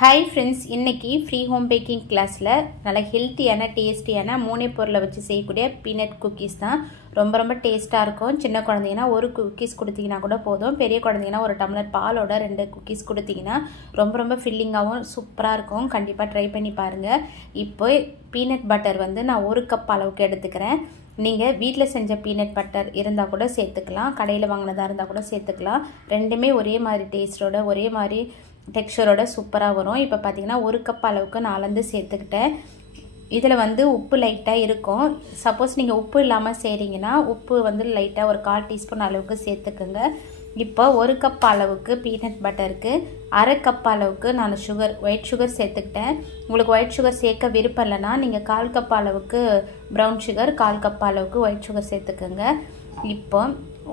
Hi friends, இன்னைக்கு free home baking classல நல்ல ஹெல்த்தியான டேஸ்டியான மூணே பொருளை வச்சு செய்யக்கூடிய பீனட் குக்கீஸ் தான் ரொம்ப டேஸ்டா இருக்கும். சின்ன குழந்தைங்கன்னா ஒரு குக்கீஸ் கொடுத்தீங்கன்னா கூட போதும். பெரிய குழந்தைங்கன்னா ஒரு டம்ளர் பாலோட 2 குக்கீஸ் கொடுத்தீங்கன்னா ரொம்ப ஃபில்லிங்காவும் சூப்பரா இருக்கும். கண்டிப்பா ட்ரை பண்ணி பாருங்க. இப்போ பீனட் பட்டர் வந்து நான் 1 கப் அளவுக்கு எடுத்துக்கிறேன். நீங்க வீட்ல செஞ்ச பீனட் பட்டர் இருந்தா கூட சேர்த்துக்கலாம். கடையில வாங்குனதா இருந்தா கூட சேர்த்துக்கலாம். ரெண்டுமே ஒரே மாதிரி டேஸ்டோட ஒரே மாதிரி டெக்ஸ்சரோட சூப்பரா வரும். இப்போ பாத்தீங்கன்னா 1 கப் அளவுக்கு நான் அளந்து சேர்த்துக்கிட்டேன். இதுல வந்து உப்பு லைட்டா இருக்கும். சப்போஸ் நீங்க உப்பு இல்லாம செய்றீங்கன்னா உப்பு வந்து லைட்டா ஒரு 1/4 டீஸ்பூன் அளவுக்கு சேர்த்துக்கங்க. இப்போ 1 கப் அளவுக்கு பீனட் பட்டருக்கு 1/2 கப் அளவுக்கு நான் ஒயிட் சுகர் சேர்த்துக்கிட்டேன். உங்களுக்கு ஒயிட் சுகர் சேர்க்க விருப்பம் இல்லைன்னா நீங்க 1/4 கப் அளவுக்கு ப்ரௌன் சுகர் 1/4 கப் அளவுக்கு ஒயிட் சுகர் சேர்த்துக்கங்க. இப்போ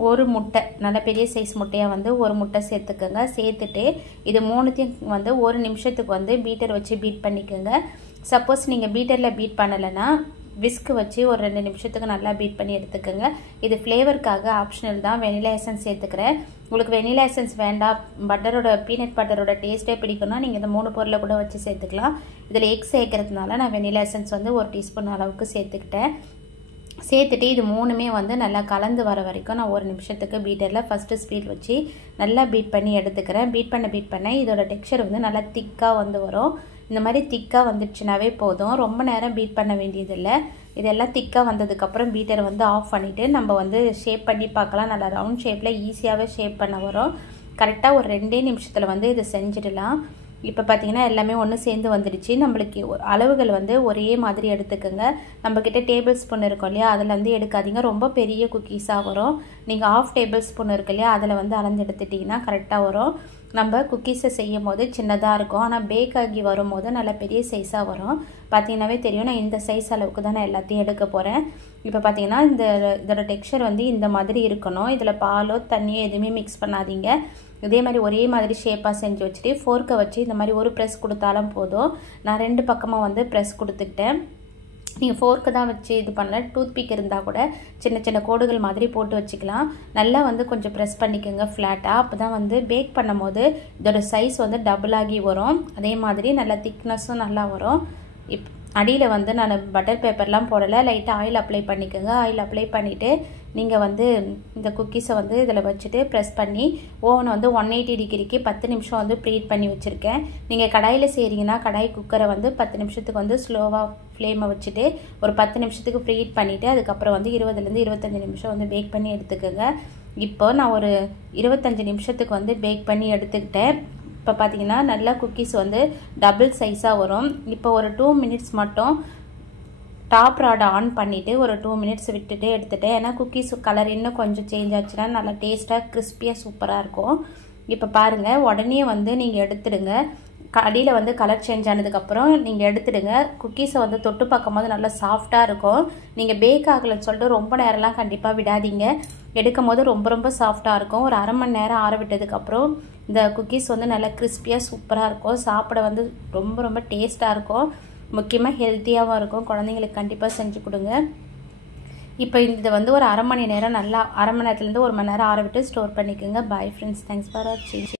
ஒரு முட்டை நல்ல பெரிய சைஸ் முட்டையா வந்து ஒரு முட்டை சேர்த்துக்கங்க. சேர்த்துட்டு இது மூணுத்தையும் வந்து 1 நிமிஷத்துக்கு வந்து பீட்டர் வச்சு பீட் பண்ணிக்கோங்க. சப்போஸ் நீங்க பீட்டர்ல பீட் பண்ணலைன்னா விஸ்க் வச்சு ஒரு 2 நிமிஷத்துக்கு நல்லா பீட் பண்ணி எடுத்துக்கோங்க. இது ஃப்ளேவருக்காக ஆப்ஷனல் தான். வெனிலா எசன்ஸ் சேர்த்துக்கிறேன். உங்களுக்கு வெனிலா எசன்ஸ் வேண்டாம், பீனட் பட்டரோட டேஸ்ட்டே பிடிக்கும்னா நீங்கள் இந்த 3 பொருளை கூட வச்சு சேர்த்துக்கலாம். இதில் எக் சேர்க்கறதுனால நான் வெனிலா எசன்ஸ் வந்து 1 டீஸ்பூன் அளவுக்கு சேர்த்துக்கிட்டேன். சேர்த்துட்டு இது மூணுமே வந்து நல்லா கலந்து வர வரைக்கும் நான் 1 நிமிஷத்துக்கு பீட்டரில் ஃபஸ்ட்டு ஸ்பீட் வச்சு நல்லா பீட் பண்ணி எடுத்துக்கிறேன். பீட் பண்ண இதோட டெக்ஸ்சர் வந்து நல்லா திக்காக வந்து வரும். இந்த மாதிரி திக்காக வந்துடுச்சுனாவே போதும். ரொம்ப நேரம் பீட் பண்ண வேண்டியதில்லை. இதெல்லாம் திக்காக வந்ததுக்கப்புறம் பீட்டரை வந்து ஆஃப் பண்ணிவிட்டு நம்ம வந்து ஷேப் பண்ணி பார்க்கலாம். நல்லா ரவுண்ட் ஷேப்பில் ஈஸியாகவே ஷேப் பண்ண வரும். கரெக்டாக ஒரு 2 நிமிஷத்தில் வந்து இதை செஞ்சிடலாம். இப்போ பார்த்தீங்கன்னா எல்லாமே ஒன்று சேர்ந்து வந்துடுச்சு. நம்மளுக்கு அளவுகள் வந்து ஒரே மாதிரி எடுத்துக்கோங்க. நம்மக்கிட்ட டேபிள் ஸ்பூன் இருக்கும் இல்லையா, அதில் வந்து எடுக்காதீங்க. ரொம்ப பெரிய குக்கீஸாக வரும். நீங்கள் 1/2 டேபிள் ஸ்பூன் இருக்கு இல்லையா, அதில் வந்து அளந்து எடுத்துட்டிங்கன்னா கரெக்டாக வரும். நம்ம குக்கீஸை செய்யும் போது சின்னதாக இருக்கும், ஆனால் பேக் ஆகி வரும்போது நல்லா பெரிய சைஸாக வரும். பார்த்தீங்கன்னாவே தெரியும். நான் இந்த சைஸ் அளவுக்கு தான் நான் எல்லாத்தையும் எடுக்க போகிறேன். இப்போ பார்த்தீங்கன்னா இதோட டெக்ஸ்சர் வந்து இந்த மாதிரி இருக்கணும். இதில் பாலோ தண்ணியோ எதுவுமே மிக்ஸ் பண்ணாதீங்க. இதே மாதிரி ஒரே மாதிரி ஷேப்பாக செஞ்சு வச்சுட்டு ஃபோர்க்கை வச்சு இந்த மாதிரி ஒரு ப்ரெஸ் கொடுத்தாலும் போதும். நான் 2 பக்கமாக வந்து ப்ரெஸ் கொடுத்துக்கிட்டேன். நீங்கள் ஃபோர்க்கு தான் வச்சு இது பண்ணல, டூத்பிக் இருந்தால் கூட சின்ன கோடுகள் மாதிரி போட்டு வச்சுக்கலாம். நல்லா வந்து கொஞ்சம் ப்ரெஸ் பண்ணிக்கோங்க ஃப்ளாட்டாக. அப்போ தான் வந்து பேக் பண்ணும் போது இதோட சைஸ் வந்து டபுள் ஆகி வரும். அதே மாதிரி நல்லா திக்னஸும் நல்லா வரும். அடியில் வந்து நான் பட்டர் பேப்பர்லாம் போடலை, லைட்டாக ஆயில் அப்ளை பண்ணிக்கோங்க. ஆயில் அப்ளை பண்ணிவிட்டு நீங்கள் வந்து இந்த குக்கீஸை வந்து இதில் வச்சுட்டு ப்ரெஸ் பண்ணி ஓவனை வந்து 180 டிகிரிக்கு 10 நிமிஷம் வந்து ப்ரீட் பண்ணி வச்சுருக்கேன். நீங்கள் கடாயில் செய்கிறீங்கன்னா கடாய் குக்கரை வந்து 10 நிமிஷத்துக்கு வந்து ஸ்லோவாக ஃப்ளேமை வச்சுட்டு ஒரு 10 நிமிஷத்துக்கு ப்ரீட் பண்ணிவிட்டு அதுக்கப்புறம் வந்து 20லேருந்து 25 நிமிஷம் வந்து பேக் பண்ணி எடுத்துக்கோங்க. இப்போ நான் ஒரு 25 நிமிஷத்துக்கு வந்து பேக் பண்ணி எடுத்துக்கிட்டேன். இப்போ பார்த்தீங்கன்னா நல்லா குக்கீஸ் வந்து டபுள் சைஸாக வரும். இப்போ ஒரு 2 மினிட்ஸ் மட்டும் டாப் ராட் ஆன் பண்ணிவிட்டு ஒரு 2 மினிட்ஸ் விட்டுட்டு எடுத்துகிட்டேன். ஏன்னா குக்கீஸ் கலர் இன்னும் கொஞ்சம் சேஞ்ச் ஆச்சுன்னா நல்லா டேஸ்ட்டாக கிறிஸ்பியாக சூப்பராக இருக்கும். இப்போ பாருங்கள், உடனே வந்து நீங்கள் எடுத்துடுங்க. அடியில் வந்து கலர் சேஞ்ச் ஆனதுக்கப்புறம் நீங்கள் எடுத்துடுங்க. குக்கீஸை வந்து தொட்டு பார்க்கும்போது நல்லா சாஃப்டாக இருக்கும். நீங்கள் பேக் ஆகலைன்னு சொல்லிட்டு ரொம்ப நேரம்லாம் கண்டிப்பாக விடாதீங்க. எடுக்கும் போது ரொம்ப சாஃப்டாக இருக்கும். ஒரு 1/2 மணி நேரம் ஆற விட்டதுக்கப்புறம் இந்த குக்கீஸ் வந்து நல்லா கிறிஸ்பியாக சூப்பராக இருக்கும். சாப்பிட வந்து ரொம்ப டேஸ்ட்டாக இருக்கும். முக்கியமாக ஹெல்த்தியாகவும் இருக்கும். குழந்தைங்களுக்கு கண்டிப்பாக செஞ்சு கொடுங்க. இப்போ இதை வந்து ஒரு 1/2 மணி நேரம் நல்லா 1/2 மணி நேரத்துலேருந்து 1 மணி நேரம் ஆற விட்டு ஸ்டோர் பண்ணிக்கோங்க. பாய் ஃப்ரெண்ட்ஸ், தேங்க்ஸ் ஃபார் வாட்சிங்.